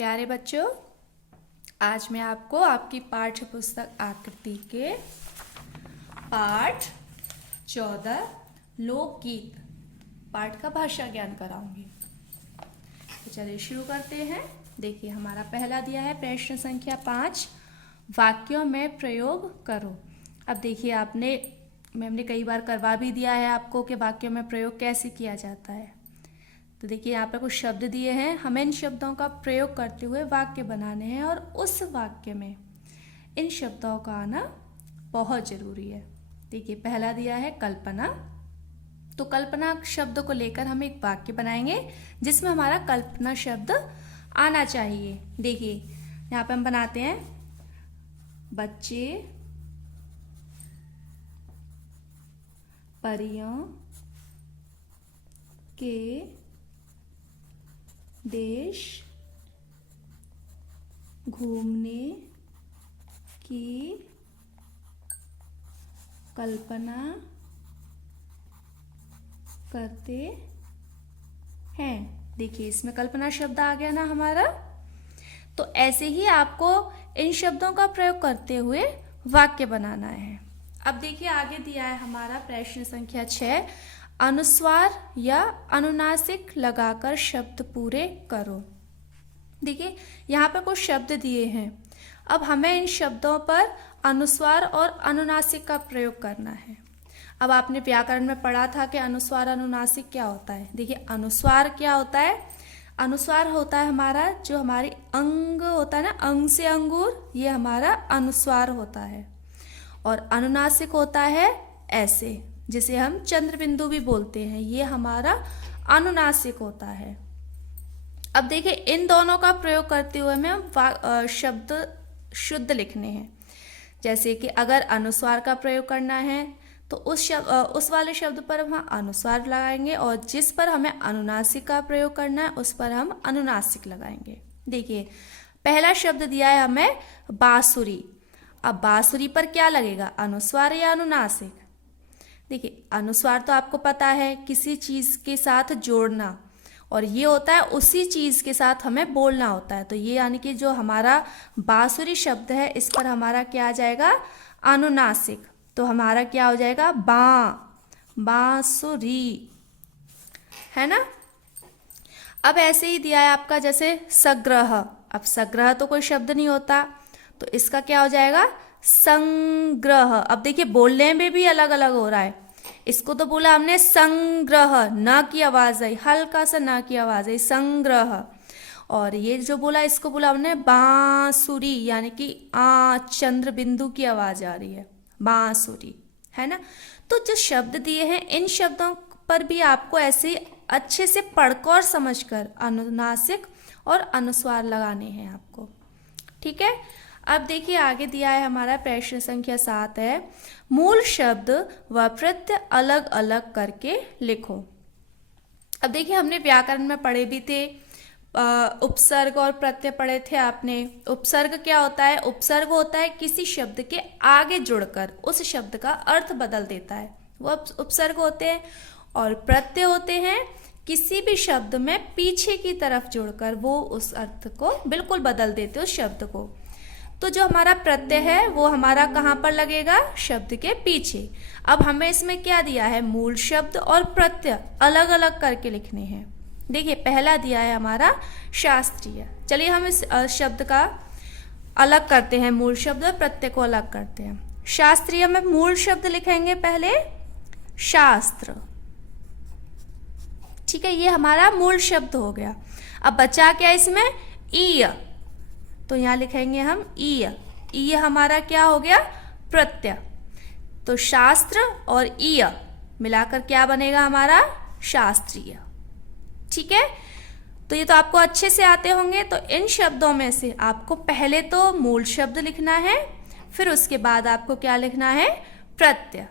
प्यारे बच्चों, आज मैं आपको आपकी पाठ्य पुस्तक आकृति के पाठ 14 लोकगीत पाठ का भाषा ज्ञान कराऊंगी। तो चलिए शुरू करते हैं। देखिए, हमारा पहला दिया है प्रश्न संख्या 5, वाक्यों में प्रयोग करो। अब देखिए, मैम ने कई बार करवा भी दिया है आपको कि वाक्यों में प्रयोग कैसे किया जाता है। तो देखिए, यहाँ पे कुछ शब्द दिए हैं, हमें इन शब्दों का प्रयोग करते हुए वाक्य बनाने हैं और उस वाक्य में इन शब्दों का आना बहुत ज़रूरी है। देखिए, पहला दिया है कल्पना। तो कल्पना शब्द को लेकर हम एक वाक्य बनाएंगे जिसमें हमारा कल्पना शब्द आना चाहिए। देखिए, यहाँ पे हम बनाते हैं, बच्चे परियों के देश घूमने की कल्पना करते हैं। देखिए, इसमें कल्पना शब्द आ गया ना हमारा। तो ऐसे ही आपको इन शब्दों का प्रयोग करते हुए वाक्य बनाना है। अब देखिए, आगे दिया है हमारा प्रश्न संख्या 6, अनुस्वार या अनुनासिक लगाकर शब्द पूरे करो। देखिए, यहाँ पर कुछ शब्द दिए हैं। अब हमें इन शब्दों पर अनुस्वार और अनुनासिक का प्रयोग करना है। अब आपने व्याकरण में पढ़ा था कि अनुस्वार अनुनासिक क्या होता है। देखिए, अनुस्वार क्या होता है? अनुस्वार होता है हमारा जो हमारी अंग होता है ना, अंग से अंगूर, ये हमारा अनुस्वार होता है। और अनुनासिक होता है ऐसे, जिसे हम चंद्र बिंदु भी बोलते हैं, ये हमारा अनुनासिक होता है। अब देखिए, इन दोनों का प्रयोग करते हुए हमें शब्द शुद्ध लिखने हैं। जैसे कि अगर अनुस्वार का प्रयोग करना है तो उस वाले शब्द पर हम अनुस्वार लगाएंगे और जिस पर हमें अनुनासिक का प्रयोग करना है उस पर हम अनुनासिक लगाएंगे। देखिए, पहला शब्द दिया है हमें बांसुरी। अब बांसुरी पर क्या लगेगा, अनुस्वार या अनुनासिक? देखिए, अनुस्वार तो आपको पता है, किसी चीज़ के साथ जोड़ना, और ये होता है उसी चीज़ के साथ हमें बोलना होता है। तो ये यानी कि जो हमारा बांसुरी शब्द है, इस पर हमारा क्या आ जाएगा, अनुनासिक। तो हमारा क्या हो जाएगा, बांसुरी, है ना। अब ऐसे ही दिया है आपका जैसे सग्रह। अब सग्रह तो कोई शब्द नहीं होता, तो इसका क्या हो जाएगा, संग्रह। अब देखिए, बोलने में भी अलग अलग हो रहा है। इसको तो बोला हमने संग्रह, न की आवाज आई, हल्का सा न की आवाज आई, संग्रह। और ये जो बोला, इसको बोला हमने बांसुरी, यानी कि चंद्र बिंदु की आवाज आ रही है, बांसुरी, है ना। तो जो शब्द दिए हैं, इन शब्दों पर भी आपको ऐसे अच्छे से पढ़कर और समझकर अनुनासिक और अनुस्वार लगाने हैं आपको, ठीक है। अब देखिए, आगे दिया है हमारा प्रश्न संख्या 7 है, मूल शब्द व प्रत्यय अलग अलग करके लिखो। अब देखिए, हमने व्याकरण में पढ़े भी थे, उपसर्ग और प्रत्यय पढ़े थे आपने। उपसर्ग क्या होता है? उपसर्ग होता है किसी शब्द के आगे जुड़कर उस शब्द का अर्थ बदल देता है, वो उपसर्ग होते हैं। और प्रत्यय होते हैं किसी भी शब्द में पीछे की तरफ जुड़कर वो उस अर्थ को बिल्कुल बदल देते उस शब्द को। तो जो हमारा प्रत्यय है वो हमारा कहाँ पर लगेगा, शब्द के पीछे। अब हमें इसमें क्या दिया है, मूल शब्द और प्रत्यय अलग अलग करके लिखने हैं। देखिए, पहला दिया है हमारा शास्त्रीय। चलिए हम इस शब्द का अलग करते हैं, मूल शब्द और प्रत्यय को अलग करते हैं। शास्त्रीय में मूल शब्द लिखेंगे पहले शास्त्र, ठीक है, ये हमारा मूल शब्द हो गया। अब बचा क्या इसमें, ईय, तो यहाँ लिखेंगे हम ईय। ईय हमारा क्या हो गया, प्रत्यय। तो शास्त्र और ईय मिलाकर क्या बनेगा हमारा, शास्त्रीय, ठीक है। तो ये तो आपको अच्छे से आते होंगे। तो इन शब्दों में से आपको पहले तो मूल शब्द लिखना है, फिर उसके बाद आपको क्या लिखना है, प्रत्यय।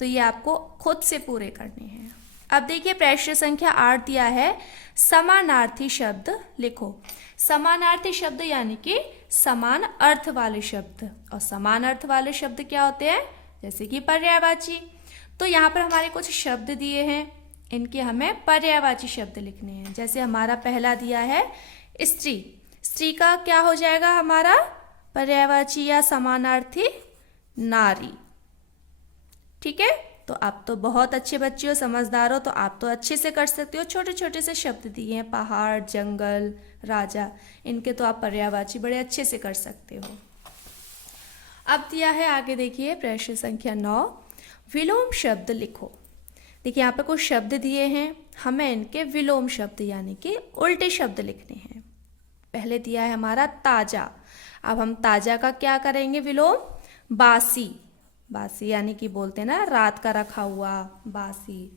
तो ये आपको खुद से पूरे करने हैं। अब देखिए, प्रश्न संख्या 8 दिया है, समानार्थी शब्द लिखो। समानार्थी शब्द यानी कि समान अर्थ वाले शब्द। और समान अर्थ वाले शब्द क्या होते हैं, जैसे कि पर्यायवाची। तो यहाँ पर हमारे कुछ शब्द दिए हैं, इनके हमें पर्यायवाची शब्द लिखने हैं। जैसे हमारा पहला दिया है स्त्री, स्त्री का क्या हो जाएगा हमारा पर्यायवाची या समानार्थी नारी। ठीक है, तो आप तो बहुत अच्छे बच्चे हो, समझदार हो, तो आप तो अच्छे से कर सकते हो। छोटे छोटे से शब्द दिए हैं, पहाड़, जंगल, राजा, इनके तो आप पर्यायवाची बड़े अच्छे से कर सकते हो। अब दिया है आगे देखिए प्रश्न संख्या 9, विलोम शब्द लिखो। देखिए यहाँ पे कुछ शब्द दिए हैं, हमें इनके विलोम शब्द यानी कि उल्टे शब्द लिखने हैं। पहले दिया है हमारा ताजा। अब हम ताजा का क्या करेंगे विलोम? बासी। बासी यानी कि बोलते हैं ना रात का रखा हुआ, बासी।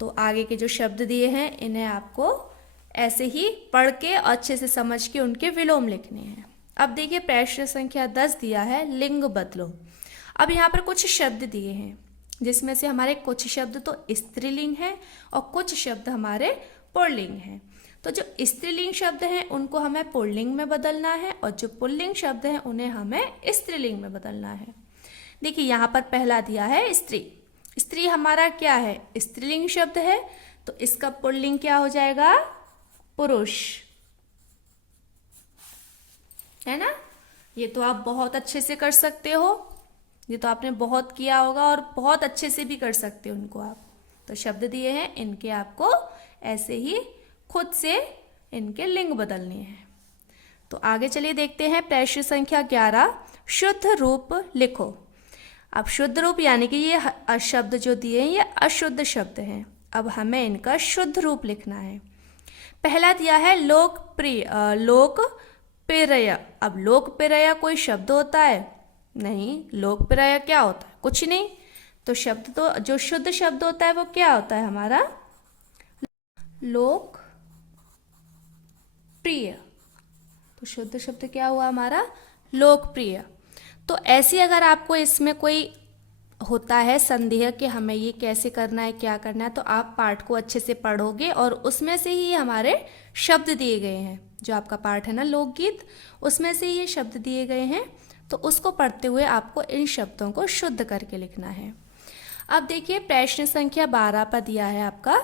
तो आगे के जो शब्द दिए हैं इन्हें आपको ऐसे ही पढ़ के और अच्छे से समझ के उनके विलोम लिखने हैं। अब देखिए प्रश्न संख्या 10 दिया है लिंग बदलो। अब यहाँ पर कुछ शब्द दिए हैं जिसमें से हमारे कुछ शब्द तो स्त्रीलिंग है और कुछ शब्द हमारे पुल्लिंग हैं। तो जो स्त्रीलिंग शब्द हैं उनको हमें पुल्लिंग में बदलना है और जो पुल्लिंग शब्द हैं उन्हें हमें स्त्रीलिंग में बदलना है। देखिए यहाँ पर पहला दिया है स्त्री। स्त्री हमारा क्या है? स्त्रीलिंग शब्द है, तो इसका पुल्लिंग क्या हो जाएगा? पुरुष, है ना। ये तो आप बहुत अच्छे से कर सकते हो, ये तो आपने बहुत किया होगा और बहुत अच्छे से भी कर सकते हो उनको आप। तो शब्द दिए हैं, इनके आपको ऐसे ही खुद से इनके लिंग बदलने हैं। तो आगे चलिए देखते हैं प्रश्न संख्या 11, शुद्ध रूप लिखो। अब शुद्ध रूप यानी कि ये शब्द जो दिए हैं ये अशुद्ध शब्द हैं। अब हमें इनका शुद्ध रूप लिखना है। पहला दिया है लोकप्रिय, लोकप्रिय। अब लोकप्रिय कोई शब्द होता है? नहीं। लोकप्रिय क्या होता है? कुछ नहीं। तो शब्द तो जो शुद्ध शब्द होता है वो क्या होता है हमारा? लोकप्रिय। तो शुद्ध शब्द क्या हुआ हमारा? लोकप्रिय। तो ऐसे अगर आपको इसमें कोई होता है संदेह कि हमें ये कैसे करना है, क्या करना है, तो आप पाठ को अच्छे से पढ़ोगे और उसमें से ही हमारे शब्द दिए गए हैं। जो आपका पाठ है ना लोकगीत, उसमें से ये शब्द दिए गए हैं, तो उसको पढ़ते हुए आपको इन शब्दों को शुद्ध करके लिखना है। अब देखिए प्रश्न संख्या 12 पर दिया है आपका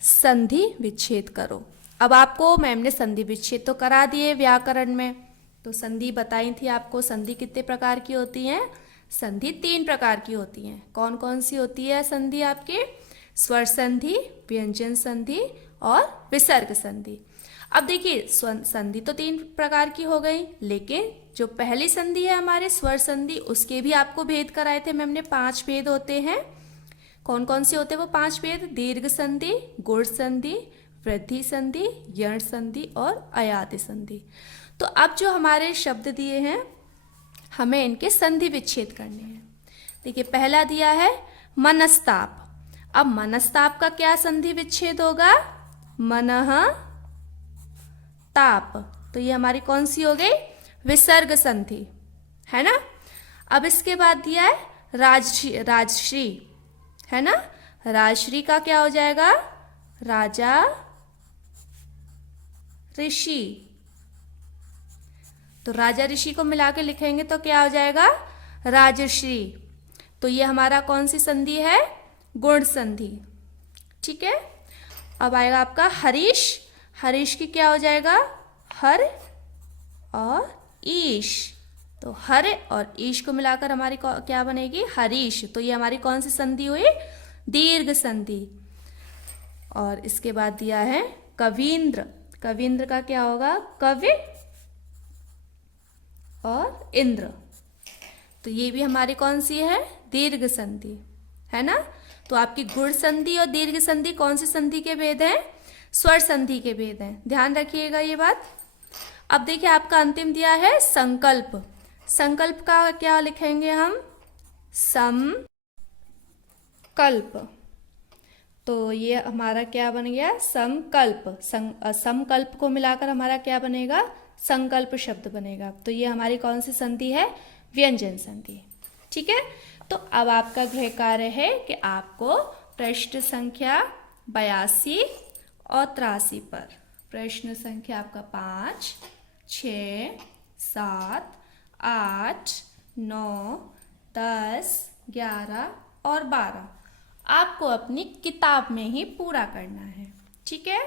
संधि विच्छेद करो। अब आपको मैम ने संधि विच्छेद तो करा दिए व्याकरण में, तो संधि बताई थी आपको। संधि कितने प्रकार की होती हैं? संधि 3 प्रकार की होती हैं। कौन कौन सी होती है संधि आपके? स्वर संधि, व्यंजन संधि और विसर्ग संधि। अब देखिए संधि तो 3 प्रकार की हो गई, लेकिन जो पहली संधि है हमारे स्वर संधि, उसके भी आपको भेद कराए थे मैम ने। 5 भेद होते हैं। कौन कौन से होते हैं वो 5 भेद? दीर्घ संधि, गुण संधि, वृद्धि संधि, यण संधि और अयाति संधि। तो अब जो हमारे शब्द दिए हैं हमें इनके संधि विच्छेद करने हैं। देखिए पहला दिया है मनस्ताप। अब मनस्ताप का क्या संधि विच्छेद होगा? मनः ताप। तो ये हमारी कौन सी हो गई? विसर्ग संधि, है ना। अब इसके बाद दिया है राजश्री, राजश्री, है ना। राजश्री का क्या हो जाएगा? राजा ऋषि। तो राजा ऋषि को मिला के लिखेंगे तो क्या हो जाएगा? राजश्री। तो ये हमारा कौन सी संधि है? गुण संधि। ठीक है। अब आएगा आपका हरीश। हरीश की क्या हो जाएगा? हर और ईश। तो हर और ईश को मिलाकर हमारी क्या बनेगी? हरीश। तो ये हमारी कौन सी संधि हुई? दीर्घ संधि। और इसके बाद दिया है कवींद्र। कवींद्र का क्या होगा? कवि और इंद्र। तो ये भी हमारी कौन सी है? दीर्घ संधि, है ना। तो आपकी गुण संधि और दीर्घ संधि कौन सी संधि के भेद हैं? स्वर संधि के भेद हैं। ध्यान रखिएगा ये बात। अब देखिए आपका अंतिम दिया है संकल्प। संकल्प का क्या लिखेंगे हम? समकल्प। तो ये हमारा क्या बन गया? समकल्प। समकल्प को मिलाकर हमारा क्या बनेगा? संकल्प शब्द बनेगा। तो ये हमारी कौन सी संधि है? व्यंजन संधि। ठीक है। तो अब आपका गृह कार्य है कि आपको प्रश्न संख्या 82 और 83 पर, प्रश्न संख्या आपका 5, 6, 7, 8, 9, 10, 11 और 12 आपको अपनी किताब में ही पूरा करना है। ठीक है।